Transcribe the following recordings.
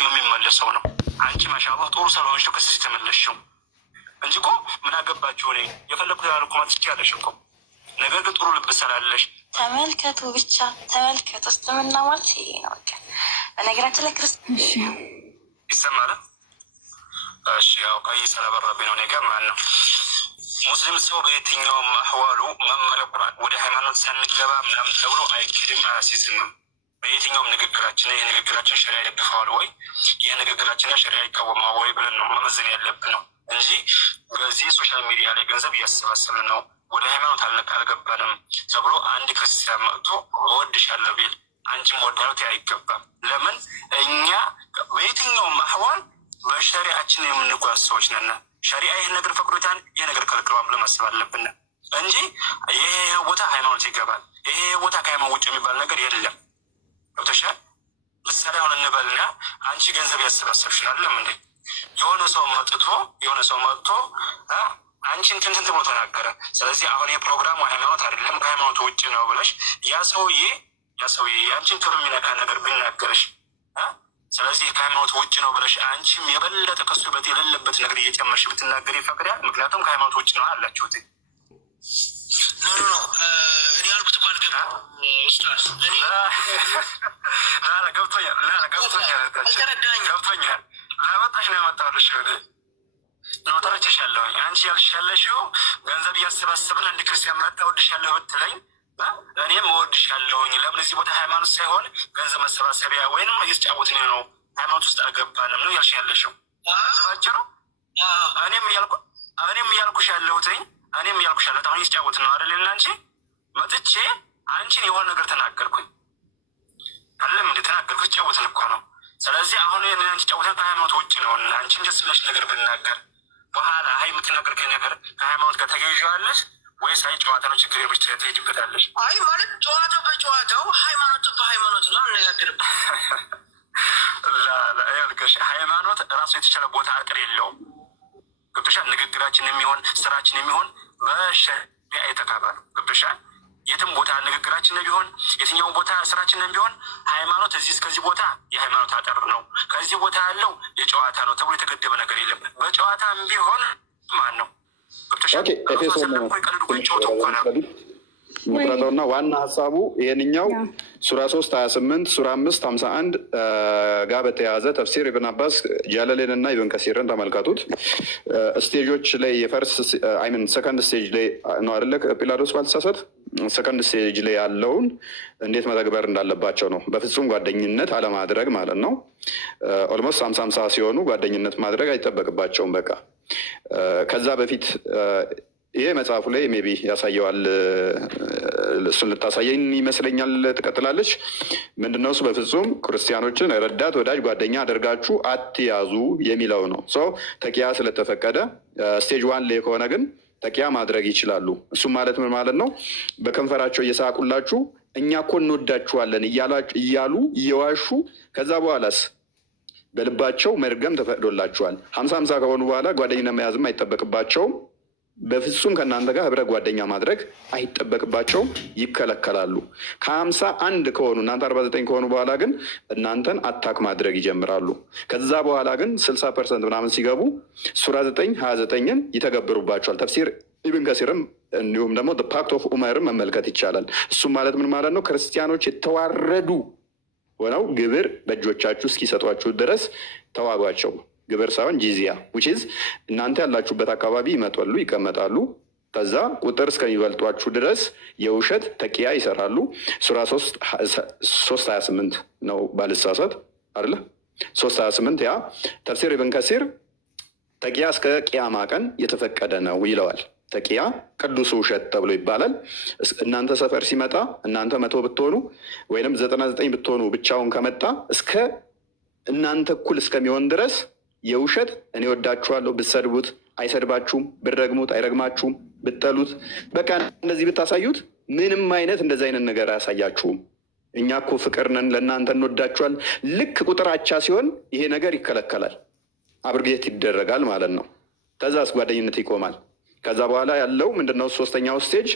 ወቅቱ የሚመለሰው ነው። አንቺ ማሻአላህ ጥሩ ስለሆንሽ ከስሽ ተመለስሽው እንጂ እኮ ምን አገባችሁ እኔ የፈለግኩት ያልኩ ማለት ትችያለሽ እኮ። ነገር ግን ጥሩ ልብ ስላለሽ ተመልከቱ፣ ብቻ ተመልከቱ። እስልምና ማለት ይሄ ነው። በነገራችን ላይ ክርስቲያን ይሰማል። እሺ ያው ቀይ ስለበራብኝ ነው እኔ ጋር ማለት ነው። ሙስሊም ሰው በየትኛውም አህዋሉ መመሪያ ቁርአን ወደ ሃይማኖት ሳንገባ ምናምን ተብሎ አይክድም፣ አያሲዝምም። በየትኛውም ንግግራችን ይህ ንግግራችን ሸሪያ ይደግፈዋል ወይ ይህ ንግግራችን ሸሪያ ይቃወማል ወይ ብለን ነው መመዘን ያለብን ነው እንጂ በዚህ ሶሻል ሚዲያ ላይ ገንዘብ እያሰባሰብን ነው ወደ ሃይማኖት አልገባንም ተብሎ አንድ ክርስቲያን መጥቶ እወድሻለሁ ቢል አንቺም ወዳሉት አይገባም። ለምን እኛ በየትኛውም አህዋል በሸሪያችን የምንጓዝ ሰዎች ነን። ሸሪያ ይህን ነገር ፈቅዶታል፣ ይህ ነገር ከልክለዋል ብለን ማሰብ አለብን እንጂ ይሄ ቦታ ሃይማኖት ይገባል፣ ይሄ ቦታ ከሃይማኖት ውጭ የሚባል ነገር የለም። ገብቶሻል? ምሳሌ አሁን እንበልና አንቺ ገንዘብ ያሰባሰብሽ አይደለም እንዴ? የሆነ ሰው መጥቶ አንቺን ትንትን ብሎ ተናገረ። ስለዚህ አሁን የፕሮግራሙ ሃይማኖት አይደለም ከሃይማኖቱ ውጭ ነው ብለሽ ያ ሰውዬ የአንቺን ክብር የሚነካ ነገር ብናገረሽ፣ ስለዚህ ከሃይማኖት ውጭ ነው ብለሽ አንቺም የበለጠ ከሱ በት የሌለበት ነገር እየጨመርሽ ብትናገር ይፈቅዳል? ምክንያቱም ከሃይማኖት ውጭ ነው አላችሁት። እኔ ያልኩት እኮ አልገባም። ገብቶኛል። ለመጣሽ ነው ያመጣሁልሽ ነው ተረቸሻለሁኝ። አንቺ ያልሻለሽው ገንዘብ እያሰባሰብን አንድ ክርስቲያን መጣ እወድሻለሁ ብትለኝ እኔም እወድሻለሁኝ። ለምን እዚህ ቦታ ሃይማኖት ሳይሆን ገንዘብ መሰባሰቢያ ወይንም እየተጫወትን ነው፣ ሃይማኖት ውስጥ አልገባንም ነው ያልሽ ያለሽው ባጭሩ። እኔም እያልኩሽ ያለሁትኝ አሁን እየተጫወትን ነው አይደል? እና አንቺ መጥቼ አንቺን የሆነ ነገር ተናገርኩኝ አይደለም እንደ ተናገርኩ ተጫወትን እኮ ነው። ስለዚህ አሁን አንቺ ጫወትን ከሃይማኖት ውጭ ነው እና አንቺን ደስ ብለሽ ነገር ብናገር በኋላ ሀይ የምትናገር ነገር ከሃይማኖት ጋር ተገዥዋለሽ ወይስ አይ ጨዋታ ነው ችግር የምች ትሄጅበታለሽ? አይ ማለት ጨዋታው በጨዋታው ሃይማኖት በሃይማኖት ነው የምነጋገርበት። ልሽ ሃይማኖት ራሱ የተቻለ ቦታ አጥር የለውም። ገብቶሻል? ንግግራችን የሚሆን ስራችን የሚሆን በሸሪዓ የተካባ ነው። ገብቶሻል? የትም ቦታ ንግግራችን ቢሆን የትኛውን ቦታ ስራችን ቢሆን ሃይማኖት እዚህ እስከዚህ ቦታ የሃይማኖት አጥር ነው፣ ከዚህ ቦታ ያለው የጨዋታ ነው ተብሎ የተገደበ ነገር የለም። በጨዋታም ቢሆን ማን ነው ምክረተውና ዋና ሀሳቡ ይሄንኛው ሱራ 3 28 ሱራ 5 51 ጋር በተያያዘ ተፍሲር ኢብን አባስ ጃለሌን እና ኢብን ከሲርን ተመልከቱት። ስቴጆች ላይ የፈርስ አይምን ሰከንድ ስቴጅ ላይ ነው አይደለ? ጲላጦስ ባልተሳሳት ሰከንድ ስቴጅ ላይ ያለውን እንዴት መተግበር እንዳለባቸው ነው። በፍጹም ጓደኝነት አለማድረግ ማለት ነው። ኦልሞስት 50 ሲሆኑ ጓደኝነት ማድረግ አይጠበቅባቸውም። በቃ ከዛ በፊት ይሄ መጽሐፉ ላይ ሜይ ቢ ያሳየዋል። እሱን ልታሳየኝ ይመስለኛል። ትቀጥላለች። ምንድነው እሱ? በፍጹም ክርስቲያኖችን ረዳት፣ ወዳጅ፣ ጓደኛ አድርጋችሁ አትያዙ የሚለው ነው። ተቂያ ስለተፈቀደ ስቴጅ 1 ላይ ከሆነ ግን ተቂያ ማድረግ ይችላሉ። እሱም ማለት ምን ማለት ነው? በከንፈራቸው እየሳቁላችሁ እኛ እኮ እንወዳችኋለን እያሉ እየዋሹ ከዛ በኋላስ በልባቸው መርገም ተፈቅዶላችኋል። 50 ከሆኑ በኋላ ጓደኝነት መያዝም አይጠበቅባቸውም። በፍጹም ከእናንተ ጋር ህብረ ጓደኛ ማድረግ አይጠበቅባቸውም፣ ይከለከላሉ። ከ51 ከሆኑ እናንተ 49 ከሆኑ በኋላ ግን እናንተን አታክ ማድረግ ይጀምራሉ። ከዛ በኋላ ግን 60% ምናምን ሲገቡ ሱራ 9 29ን ይተገብሩባቸዋል። ተፍሲር ኢብን ከሲርም እንዲሁም ደግሞ ፓክት ኦፍ ኡመርም መመልከት ይቻላል። እሱም ማለት ምን ማለት ነው? ክርስቲያኖች የተዋረዱ ሆነው ግብር በእጆቻችሁ እስኪሰጧችሁ ድረስ ተዋጓቸው። ግብር ሳይሆን ጂዚያ ዊችዝ እናንተ ያላችሁበት አካባቢ ይመጣሉ፣ ይቀመጣሉ። ከዛ ቁጥር እስከሚበልጧችሁ ድረስ የውሸት ተቂያ ይሰራሉ። ሱራ 3:28 ነው ባልሳሳት አይደለ? 3:28 ያ ተፍሲር ኢብን ከሲር ተቂያ እስከ ቅያማ ቀን የተፈቀደ ነው ይለዋል። ተቂያ ቅዱስ ውሸት ተብሎ ይባላል። እናንተ ሰፈር ሲመጣ እናንተ 100 ብትሆኑ ወይም 99 ብትሆኑ ብቻውን ከመጣ እስከ እናንተ እኩል እስከሚሆን ድረስ የውሸት እኔ ወዳችኋለሁ ብትሰድቡት አይሰድባችሁም፣ ብትረግሙት አይረግማችሁም፣ ብትጠሉት በቃ እንደዚህ ብታሳዩት ምንም አይነት እንደዚህ አይነት ነገር አያሳያችሁም። እኛ እኮ ፍቅር ነን፣ ለእናንተ እንወዳችኋል። ልክ ቁጥር አቻ ሲሆን ይሄ ነገር ይከለከላል፣ አብርጌት ይደረጋል ማለት ነው። ከዛስ ጓደኝነት ይቆማል። ከዛ በኋላ ያለው ምንድነው? 3ኛው ስቴጅ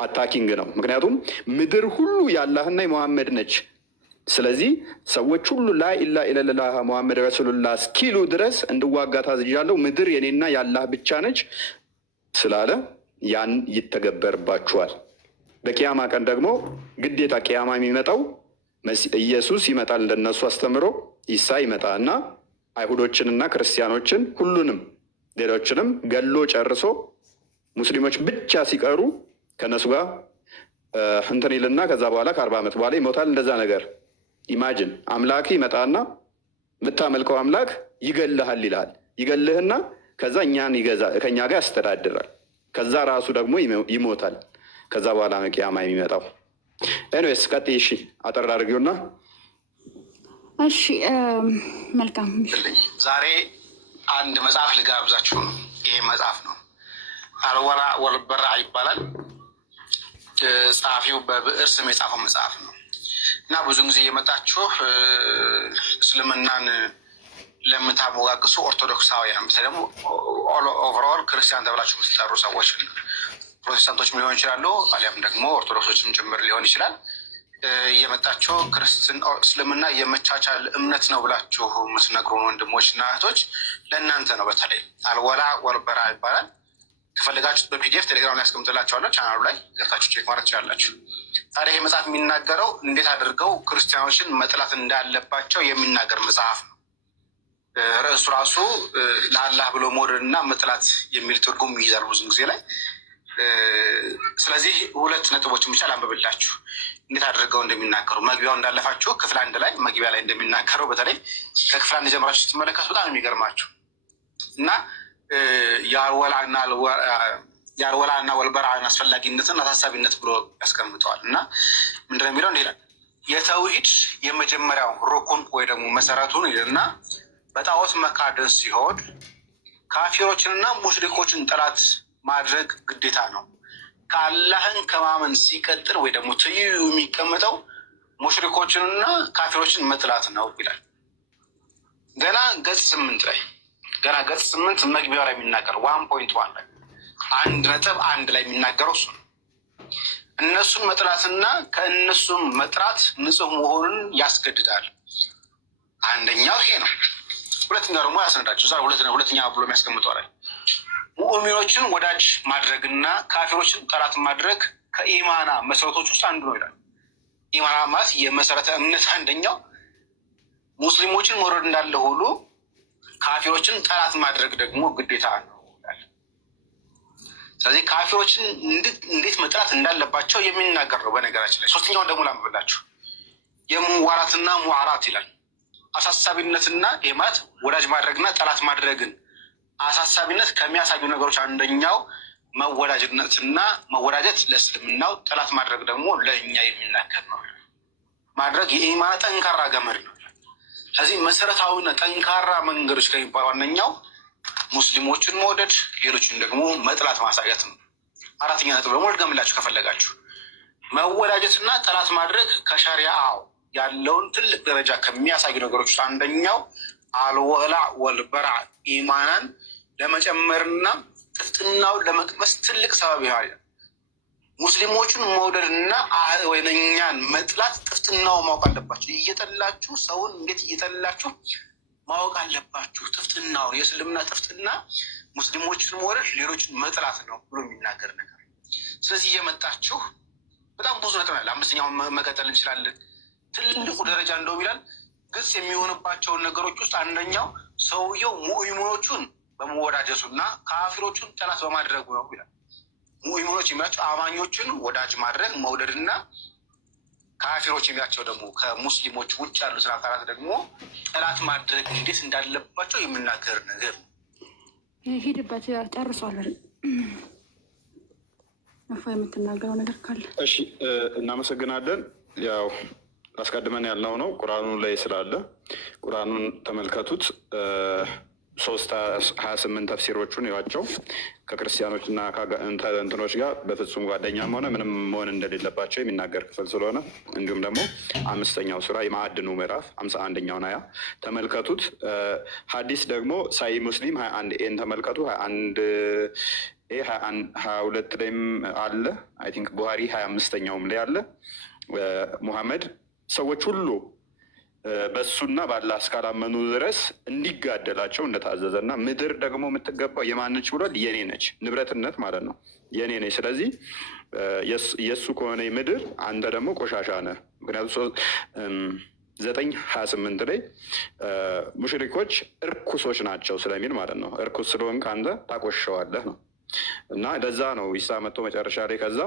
አታኪንግ ነው። ምክንያቱም ምድር ሁሉ የአላህና የመሐመድ ነች ስለዚህ ሰዎች ሁሉ ላኢላሃ ኢለላህ ሙሐመድ ረሱሉላህ እስኪሉ ድረስ እንድዋጋ ታዝዣለሁ፣ ምድር የኔና የአላህ ብቻ ነች ስላለ ያን ይተገበርባችኋል። በቂያማ ቀን ደግሞ ግዴታ ቂያማ የሚመጣው ኢየሱስ ይመጣል፣ እንደነሱ አስተምሮ ኢሳ ይመጣ እና አይሁዶችንና ክርስቲያኖችን ሁሉንም ሌሎችንም ገሎ ጨርሶ ሙስሊሞች ብቻ ሲቀሩ ከነሱ ጋር እንትን ይልና ከዛ በኋላ ከ40 ዓመት በኋላ ይሞታል። እንደዛ ነገር ኢማጅን አምላክ ይመጣና የምታመልከው አምላክ ይገልሃል ይልሃል። ይገልህና ከዛ እኛን ከእኛ ጋር ያስተዳድራል። ከዛ ራሱ ደግሞ ይሞታል። ከዛ በኋላ ቂያማ የሚመጣው። ኤኒዌይስ ቀጥይ። እሺ አጠር አድርጊውና። እሺ መልካም። ዛሬ አንድ መጽሐፍ ልጋብዛችሁ ነው። ይሄ መጽሐፍ ነው አልወላ ወልበራ ይባላል። ጸሐፊው በብዕር ስም የጻፈው መጽሐፍ ነው እና ብዙ ጊዜ የመጣችሁ እስልምናን ለምታሞጋግሱ ኦርቶዶክሳውያን ምሳሌ ደግሞ ኦቨርኦል ክርስቲያን ተብላችሁ የምትጠሩ ሰዎች ፕሮቴስታንቶችም ሊሆን ይችላሉ፣ አሊያም ደግሞ ኦርቶዶክሶችም ጭምር ሊሆን ይችላል። የመጣችሁ እስልምና የመቻቻል እምነት ነው ብላችሁ የምትነግሩን ወንድሞችና እህቶች ለእናንተ ነው። በተለይ አልወላ ወልበራ ይባላል። ከፈለጋችሁት በፒዲኤፍ ቴሌግራም ላይ ያስቀምጥላችኋለሁ። ቻናሉ ላይ ገብታችሁ ቼክ ማድረግ ትችላላችሁ። ታዲያ ይህ መጽሐፍ የሚናገረው እንዴት አድርገው ክርስቲያኖችን መጥላት እንዳለባቸው የሚናገር መጽሐፍ ነው። ርዕሱ ራሱ ለአላህ ብሎ መውደድ እና መጥላት የሚል ትርጉም ይይዛል ብዙ ጊዜ ላይ። ስለዚህ 2 ነጥቦችን ብቻ ላንብብላችሁ እንዴት አድርገው እንደሚናገሩ። መግቢያው እንዳለፋችሁ ክፍል 1 ላይ መግቢያ ላይ እንደሚናገረው በተለይ ከክፍል 1 ጀምራችሁ ስትመለከቱ በጣም የሚገርማችሁ እና የአልወላና ወልበራን አስፈላጊነትን አሳሳቢነት ብሎ ያስቀምጠዋል። እና ምንድነው የሚለው እንዲህ ይላል። የተውሂድ የመጀመሪያው ሩኩን ወይ ደግሞ መሰረቱን እና በጣዖት መካደን ሲሆን ካፊሮችንና ሙሽሪኮችን ጠላት ማድረግ ግዴታ ነው። ከአላህን ከማመን ሲቀጥል ወይ ደግሞ ትይዩ የሚቀመጠው ሙሽሪኮችንና ካፊሮችን መጥላት ነው ይላል። ገና ገጽ 8 መግቢያው ላይ የሚናገረው 1.1 ላይ 1.1 ላይ የሚናገረው እሱ ነው። እነሱን መጥላትና ከእነሱም መጥራት ንጹህ መሆኑን ያስገድዳል። አንደኛው ይሄ ነው። ሁለተኛው ደግሞ ያስነዳቸው ዛ ሁለተኛ ብሎ የሚያስቀምጠው ላይ ሙእሚኖችን ወዳጅ ማድረግና ካፊሮችን ጠላት ማድረግ ከኢማና መሰረቶች ውስጥ አንዱ ነው ይላል። ኢማና ማለት የመሰረተ እምነት አንደኛው ሙስሊሞችን መውረድ እንዳለ ሁሉ ካፊሮችን ጠላት ማድረግ ደግሞ ግዴታ ነው ይላል። ስለዚህ ካፊሮችን እንዴት መጥላት እንዳለባቸው የሚናገር ነው። በነገራችን ላይ ሶስተኛውን ደግሞ ላንብብላችሁ። የሙዋራትና ሙዓራት ይላል። አሳሳቢነትና ማለት ወዳጅ ማድረግና ጠላት ማድረግን አሳሳቢነት ከሚያሳዩ ነገሮች አንደኛው መወዳጅነትና መወዳጀት ለእስልምናው፣ ጠላት ማድረግ ደግሞ ለእኛ የሚናገር ነው። ማድረግ የኢማን ጠንካራ ገመድ ነው። ስለዚህ መሰረታዊና ጠንካራ መንገዶች ከሚባሉ ዋነኛው ሙስሊሞችን መውደድ፣ ሌሎችን ደግሞ መጥላት ማሳየት ነው። 4ኛ ነጥብ ደግሞ ልገምላችሁ ከፈለጋችሁ መወዳጀትና ጠላት ማድረግ ከሸሪዓው ያለውን ትልቅ ደረጃ ከሚያሳዩ ነገሮች ውስጥ አንደኛው አልወላ ወልበራ ኢማናን ለመጨመርና ጥፍጥናውን ለመቅመስ ትልቅ ሰበብ ይሆናል። ሙስሊሞቹን መውደድና እኛን መጥላት ጥፍጥናው ማወቅ አለባቸው። እየጠላችሁ ሰውን እንዴት እየጠላችሁ ማወቅ አለባችሁ። ጥፍጥናውን የእስልምና ጥፍጥና ሙስሊሞችን መውደድ ሌሎችን መጥላት ነው ብሎ የሚናገር ነገር። ስለዚህ እየመጣችሁ በጣም ብዙ ነጥብ ያለ 5ኛውን መቀጠል እንችላለን። ትልቁ ደረጃ እንደውም ይላል ግልጽ የሚሆንባቸውን ነገሮች ውስጥ አንደኛው ሰውየው ሙእሚኖቹን በመወዳጀቱና ካፊሮቹን ጠላት በማድረጉ ነው ይላል። ሙእሚኖች የሚላቸው አማኞችን ወዳጅ ማድረግ መውደድና ካፊሮች የሚላቸው ደግሞ ከሙስሊሞች ውጭ ያሉትን አካላት ደግሞ ጠላት ማድረግ እንዴት እንዳለባቸው የምናገር ነገር ነው። ሂድበት ጨርሷል። አፋ የምትናገረው ነገር ካለ እሺ፣ እናመሰግናለን። ያው አስቀድመን ያልነው ነው ቁርአኑ ላይ ስላለ ቁርአኑን ተመልከቱት። 328 ተፍሲሮቹን ይዋቸው። ከክርስቲያኖች እና እንትኖች ጋር በፍጹም ጓደኛም ሆነ ምንም መሆን እንደሌለባቸው የሚናገር ክፍል ስለሆነ እንዲሁም ደግሞ 5ኛው ሱራ የማዕድኑ ምዕራፍ 51ኛውን አያ ተመልከቱት። ሀዲስ ደግሞ ሳይ ሙስሊም 21 ተመልከቱ። 22 ላይም አለ። አይ ቲንክ ቡሃሪ 25ኛውም ላይ አለ። ሙሐመድ ሰዎች ሁሉ በሱና ባላህ እስካላመኑ ድረስ እንዲጋደላቸው እንደታዘዘ እና ምድር ደግሞ የምትገባው የማነች ብሏል? የኔ ነች፣ ንብረትነት ማለት ነው፣ የኔ ነች። ስለዚህ የእሱ ከሆነ ምድር አንተ ደግሞ ቆሻሻ ነህ። ምክንያቱም 9:28 ላይ ሙሽሪኮች እርኩሶች ናቸው ስለሚል ማለት ነው። እርኩስ ስለሆንክ አንተ ታቆሸዋለህ ነው እና ለዛ ነው ኢሳ መጥቶ መጨረሻ ላይ ከዛ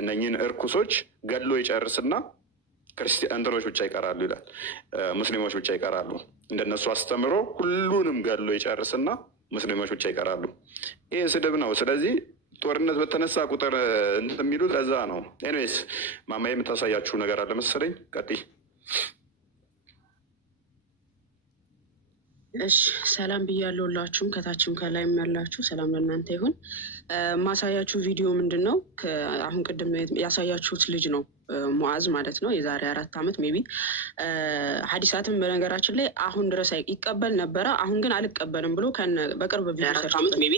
እነኝህን እርኩሶች ገድሎ ይጨርስና ክርስቲያኖች ብቻ ይቀራሉ ይላል። ሙስሊሞች ብቻ ይቀራሉ። እንደነሱ አስተምሮ ሁሉንም ገድሎ ይጨርስና ሙስሊሞች ብቻ ይቀራሉ። ይህ ስድብ ነው። ስለዚህ ጦርነት በተነሳ ቁጥር እንትን የሚሉት ለዛ ነው። ኤኒዌይስ ማማ የምታሳያችሁ ነገር አለ መሰለኝ። ቀጥይ። እሺ ሰላም ብያለሁ ሁላችሁም፣ ከታችም ከላይም ያላችሁ ሰላም ለእናንተ ይሁን። ማሳያችሁ ቪዲዮ ምንድን ነው? አሁን ቅድም ያሳያችሁት ልጅ ነው ሙዓዝ ማለት ነው። የዛሬ 4 ዓመት ሜቢ ሀዲሳትን በነገራችን ላይ አሁን ድረስ ይቀበል ነበረ። አሁን ግን አልቀበልም ብሎ በቅርብ ቪዲዮ ሰርቶ ሜቢ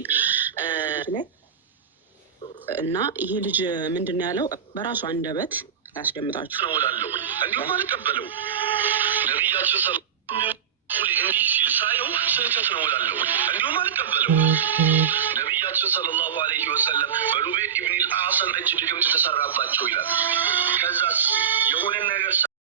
እና ይሄ ልጅ ምንድን ነው ያለው? በራሱ አንደበት ያስደምጣችሁ። እንዲሁም አልቀበለው ነቢያችን እንዲህ ሲል ሳየው ስህተት ነው እላለሁ። እንዲሁም አልቀበለው ነቢያችን ሰለላሁ ዐለይሂ ወሰለም በሉቤድ ኢብኒል አዕሰም እጅ ድግምት ተሰራባቸው ይላል። ከዛስ የሆነን ነገር